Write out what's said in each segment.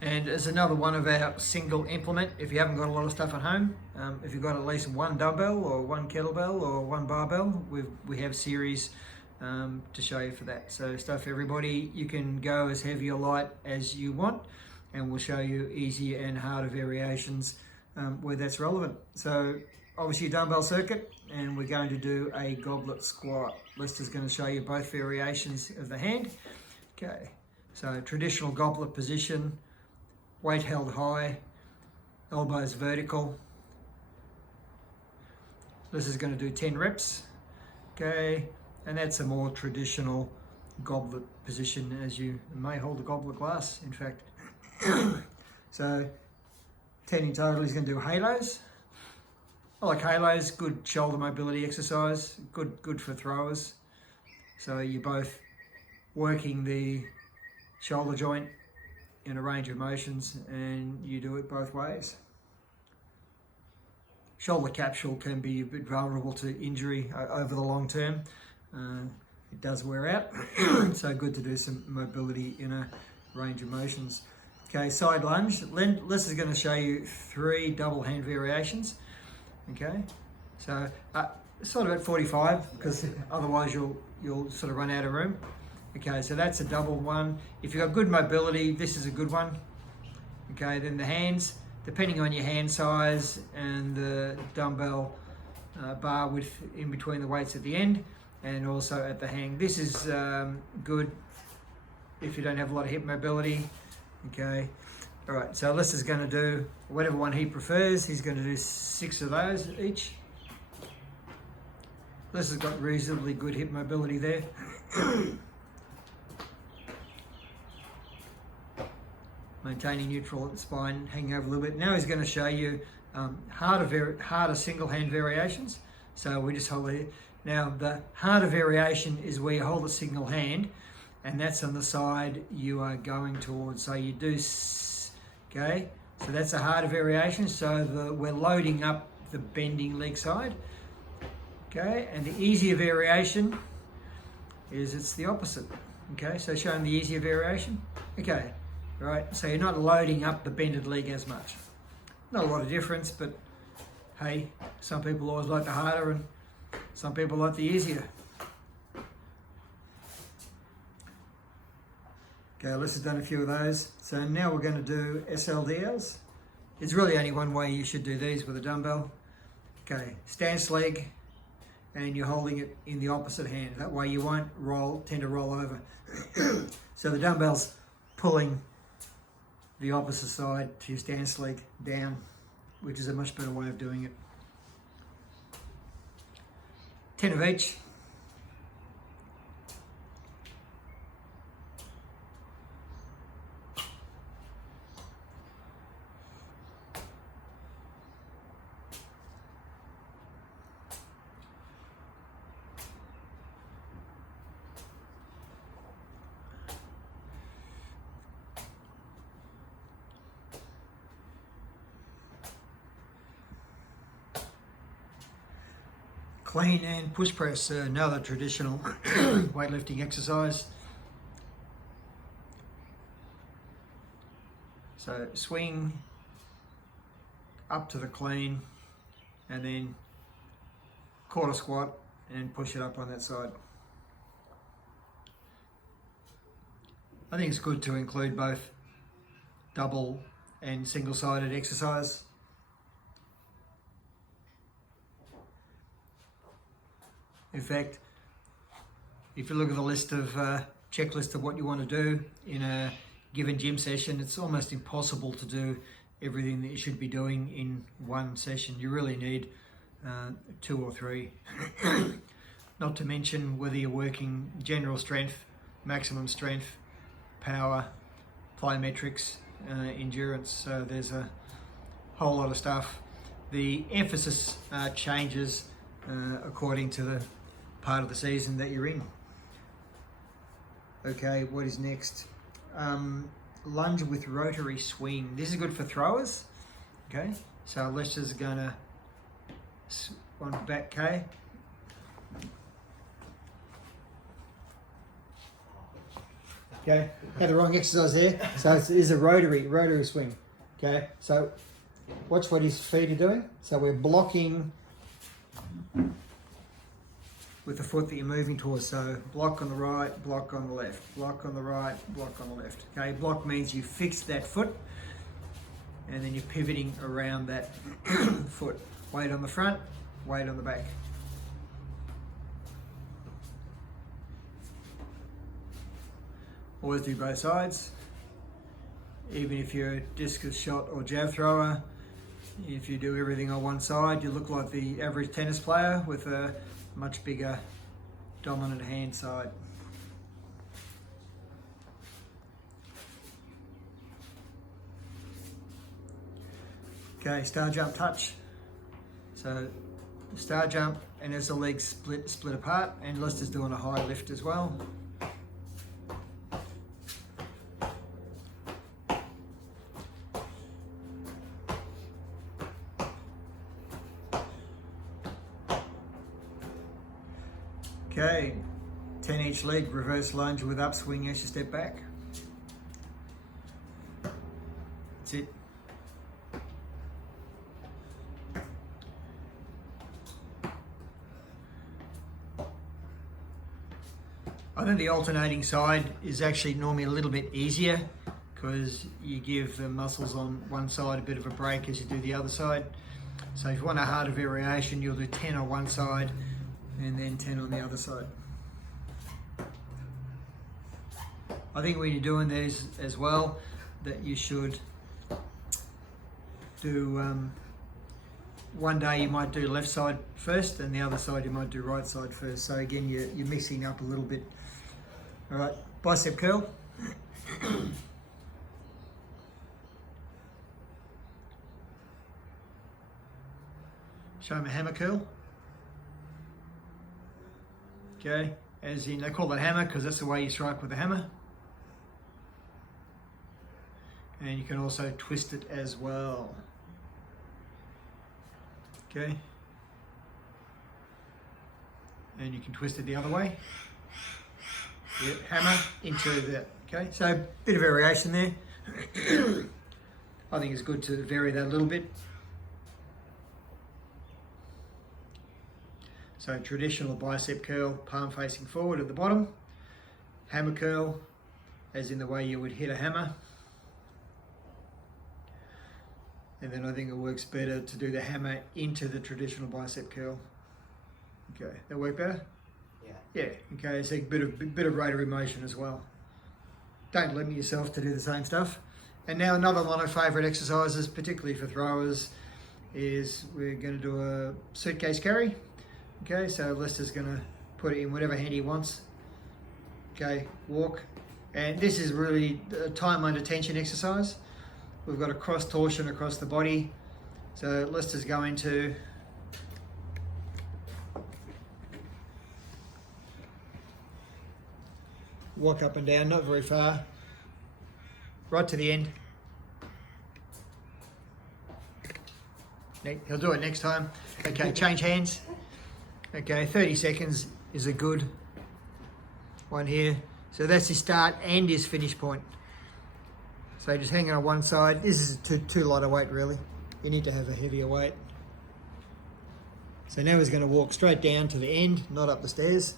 And as another one of our single implement, if you haven't got a lot of stuff at home, if you've got at least one dumbbell or one kettlebell or one barbell, we have series to show you for that. So stuff for everybody. You can go as heavy or light as you want, and we'll show you easier and harder variations where that's relevant. So obviously a dumbbell circuit, and we're going to do a goblet squat. Lister's going to show you both variations of the hand. Okay, so traditional goblet position, weight held high, elbows vertical. This is going to do 10 reps. Okay, and that's a more traditional goblet position, as you may hold a goblet glass, in fact. So 10 in total. He's going to do halos. I like halos, good shoulder mobility exercise, good for throwers. So you're both working the shoulder joint in a range of motions, and you do it both ways. Shoulder capsule can be a bit vulnerable to injury over the long term. It does wear out, so good to do some mobility in a range of motions. Okay, side lunge. Liz is going to show you 3 double hand variations. Okay, so sort of at 45, because otherwise you'll sort of run out of room. Okay, so that's a double one. If you've got good mobility, this is a good one. Okay, then the hands, depending on your hand size and the dumbbell bar width in between the weights at the end, and also at the hang. This is good if you don't have a lot of hip mobility. Okay, all right, so Lister's going to do whatever one he prefers. He's going to do 6 of those each. Lister's got reasonably good hip mobility there. Maintaining neutral at the spine, hanging over a little bit. Now he's going to show you harder single hand variations. So we just hold it. Now the harder variation is where you hold a single hand, and that's on the side you are going towards. So you do, okay, so that's a harder variation. So we're loading up the bending leg side. Okay, and the easier variation is it's the opposite. Okay, so showing the easier variation. Okay. Right, so you're not loading up the bended leg as much. Not a lot of difference, but hey, some people always like the harder and some people like the easier. Okay, Liz has done a few of those. So now we're going to do SLDLs. There's really only one way you should do these with a dumbbell. Okay, stance leg, and you're holding it in the opposite hand. That way you won't tend to roll over. So the dumbbell's pulling the opposite side to your stance leg down, which is a much better way of doing it. 10 of each. Clean and push press, another traditional weightlifting exercise. So swing up to the clean, and then quarter squat and push it up on that side. I think it's good to include both double and single-sided exercise. In fact, if you look at the checklist of what you want to do in a given gym session, it's almost impossible to do everything that you should be doing in one session. You really need 2 or 3. Not to mention whether you're working general strength, maximum strength, power, plyometrics, endurance. So there's a whole lot of stuff. The emphasis changes according to the part of the season that you're in. Okay, what is next? Lunge with rotary swing. This is good for throwers. Okay, so let's just gonna one back K. Okay, had the wrong exercise there. So it is a rotary swing. Okay, so watch what his feet are doing. So we're blocking with the foot that you're moving towards. So block on the right, block on the left, block on the right, block on the left. Okay, block means you fix that foot and then you're pivoting around that foot. Weight on the front, weight on the back. Always do both sides. Even if you're a discus shot or jab thrower, if you do everything on one side, you look like the average tennis player with a much bigger dominant hand side. Okay, star jump touch. So star jump, and as the legs split apart, and Lister's doing a high lift as well. Okay, 10 each leg, reverse lunge with upswing as you step back. That's it. I think the alternating side is actually normally a little bit easier because you give the muscles on one side a bit of a break as you do the other side. So if you want a harder variation, you'll do 10 on one side and then 10 on the other side. I think when you're doing these as well, that you should do, one day you might do left side first and the other side you might do right side first. So again, you're mixing up a little bit. All right, bicep curl. Show them a hammer curl. Okay, as in, they call it hammer because that's the way you strike with a hammer. And you can also twist it as well. Okay. And you can twist it the other way. Yeah, hammer into that. Okay, so bit of variation there. I think it's good to vary that a little bit. So traditional bicep curl, palm facing forward at the bottom. Hammer curl, as in the way you would hit a hammer. And then I think it works better to do the hammer into the traditional bicep curl. Okay, that work better? Yeah, okay, so a bit of rotary motion as well. Don't limit yourself to do the same stuff. And now another one of my favourite exercises, particularly for throwers, is we're going to do a suitcase carry. Okay, so Lester's going to put it in whatever hand he wants. Okay, walk. And this is really a time under tension exercise. We've got a cross torsion across the body. So Lester's going to walk up and down, not very far, right to the end. He'll do it next time. Okay, change hands. Okay, 30 seconds is a good one here. So that's his start and his finish point. So just hanging on one side. This is too light a weight really. You need to have a heavier weight. So now he's going to walk straight down to the end, not up the stairs.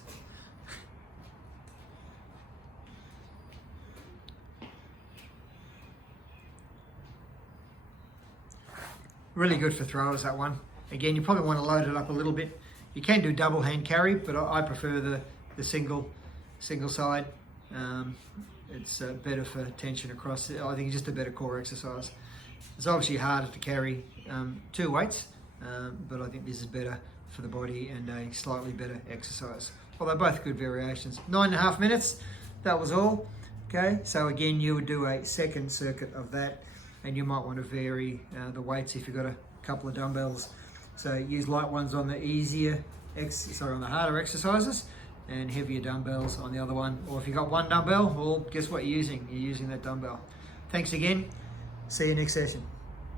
Really good for throwers, that one. Again, you probably want to load it up a little bit. You can do double hand carry, but I prefer the single side. It's better for tension across. I think it's just a better core exercise. It's obviously harder to carry two weights, but I think this is better for the body and a slightly better exercise. Well, they're both good variations. 9.5 minutes, that was all. Okay, so again, you would do a second circuit of that, and you might want to vary the weights if you've got a couple of dumbbells. So use light ones on the on the harder exercises, and heavier dumbbells on the other one. Or if you've got one dumbbell, well, guess what you're using? You're using that dumbbell. Thanks again. See you next session.